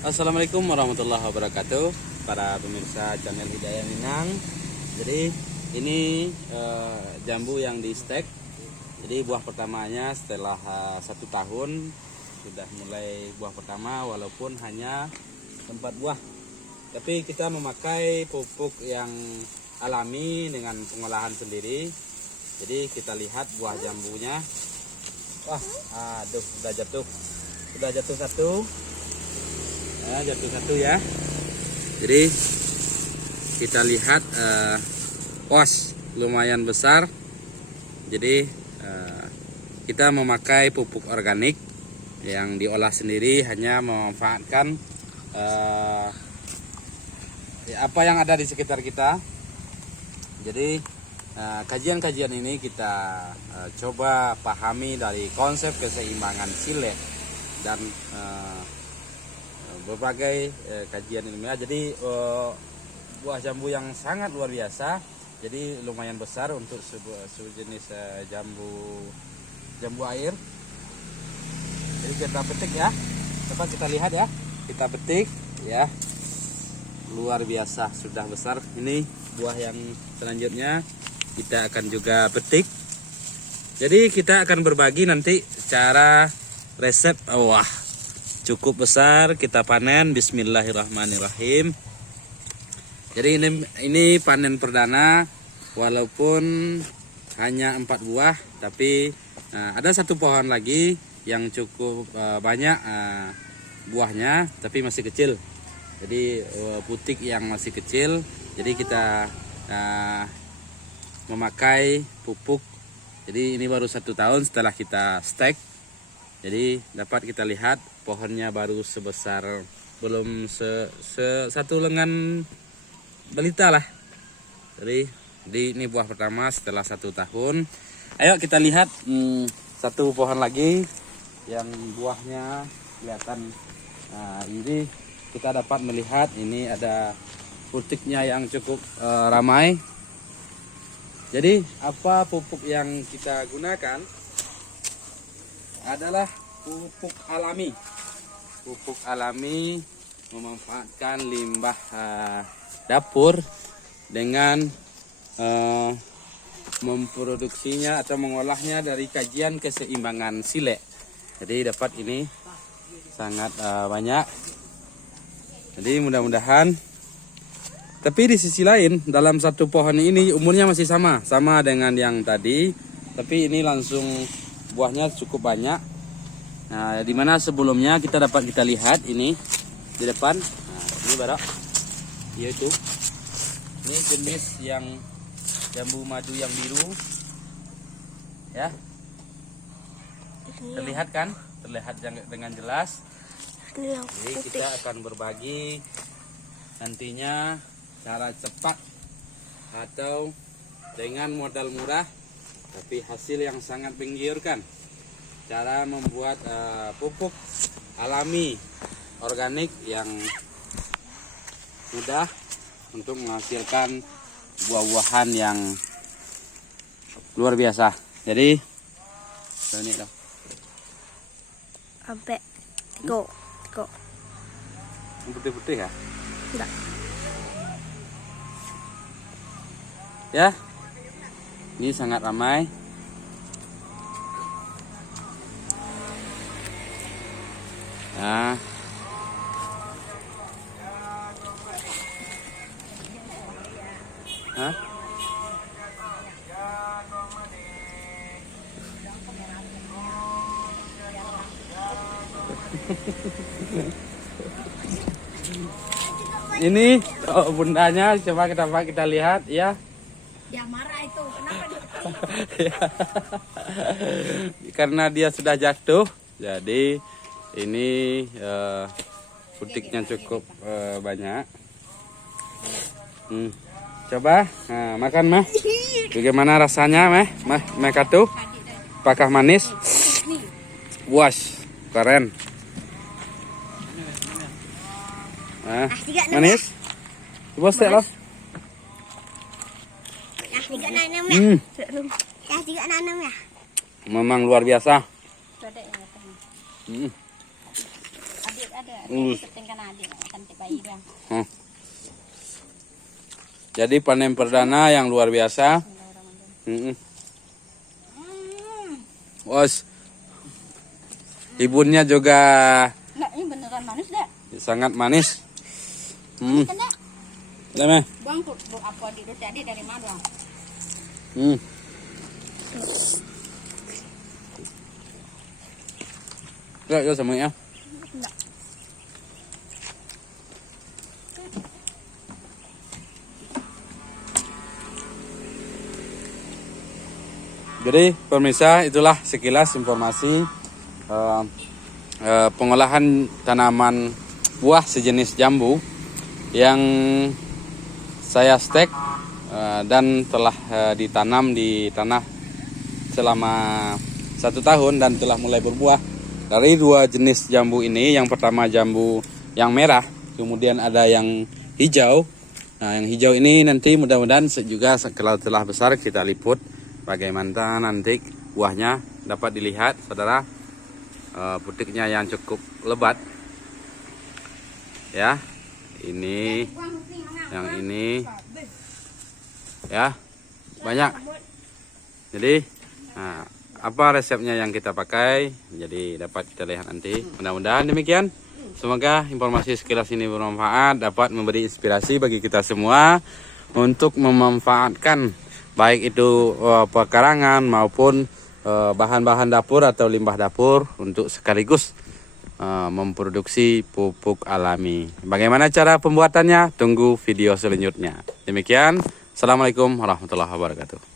Assalamualaikum warahmatullahi wabarakatuh, para pemirsa channel Hidayah Minang. Jadi ini jambu yang di stek. Jadi buah pertamanya setelah 1 tahun sudah mulai buah pertama, walaupun hanya 4 buah. Tapi kita memakai pupuk yang alami dengan pengolahan sendiri. Jadi kita lihat buah jambunya. Wah, aduh, sudah jatuh satu. Jatuh satu ya. Jadi kita lihat lumayan besar. Jadi kita memakai pupuk organik yang diolah sendiri, hanya memanfaatkan apa yang ada di sekitar kita. Jadi kajian-kajian ini kita coba pahami dari konsep keseimbangan silet dan berbagai kajian ilmiah. Jadi buah jambu yang sangat luar biasa. Jadi lumayan besar untuk sejenis jambu air. Jadi kita petik ya. Coba kita lihat ya. Kita petik ya. Luar biasa, sudah besar. Ini buah yang selanjutnya kita akan juga petik. Jadi kita akan berbagi nanti cara resep. Wah, cukup besar, kita panen. Bismillahirrahmanirrahim. Jadi ini panen perdana, walaupun hanya 4 buah, tapi ada satu pohon lagi yang cukup banyak buahnya, tapi masih kecil. Jadi putik yang masih kecil. Jadi kita memakai pupuk. Jadi ini baru 1 tahun setelah kita stek. Jadi dapat kita lihat pohonnya baru sebesar, belum satu lengan balita lah. Jadi ini buah pertama setelah 1 tahun. Ayo kita lihat satu pohon lagi yang buahnya kelihatan. Nah, ini kita dapat melihat ini ada putiknya yang cukup ramai. Jadi apa pupuk yang kita gunakan adalah pupuk alami. Pupuk alami memanfaatkan limbah dapur dengan memproduksinya atau mengolahnya dari kajian keseimbangan silet. Jadi dapat ini sangat banyak. Jadi mudah-mudahan. Tapi di sisi lain, dalam satu pohon ini umurnya masih sama dengan yang tadi. Tapi ini langsung buahnya cukup banyak. Nah, dimana sebelumnya kita lihat ini di depan. Nah, ini barak, yaitu ini jenis yang jambu madu yang biru, ya. Terlihat kan? Terlihat dengan jelas. Jadi kita akan berbagi nantinya cara cepat atau dengan modal murah tapi hasil yang sangat menggiurkan. Cara membuat pupuk alami organik yang mudah untuk menghasilkan buah-buahan yang luar biasa. Jadi ini dong. Sampai go. Putih-putih ya? Enggak. Ya. Ini sangat ramai. Nah. Hah? Ini bundanya coba kita lihat ya. Dia marah itu. Kenapa Ya. Karena dia sudah jatuh, jadi ini putiknya cukup banyak. Coba makan mah. Bagaimana rasanya meh katu? Apakah manis? Puas, keren. Manis? Coba stek loh. Memang luar biasa. adik ada. Lulus. Setengah adik cantik bayi dia. Jadi panen perdana yang luar biasa. Bos, ibunnya juga Nah, ini beneran manis deh. sangat manis. Kan deh. Leme. Bang, apa di tadi dari mana? Rồi cho ya. Jadi pemirsa, itulah sekilas informasi pengolahan tanaman buah sejenis jambu yang saya stek dan telah ditanam di tanah selama 1 tahun dan telah mulai berbuah. Dari 2 jenis jambu ini, yang pertama jambu yang merah, kemudian ada yang hijau. Nah, yang hijau ini nanti mudah-mudahan juga kalau telah besar kita liput bagaimana nanti buahnya dapat dilihat, saudara. Putiknya yang cukup lebat. Ya, ini, yang ini, ya banyak. Jadi, nah, apa resepnya yang kita pakai, jadi dapat kita lihat nanti. Mudah-mudahan demikian. Semoga informasi sekilas ini bermanfaat, dapat memberi inspirasi bagi kita semua untuk memanfaatkan baik itu pekarangan maupun bahan-bahan dapur atau limbah dapur untuk sekaligus memproduksi pupuk alami. Bagaimana cara pembuatannya? Tunggu video selanjutnya. Demikian. Assalamualaikum warahmatullahi wabarakatuh.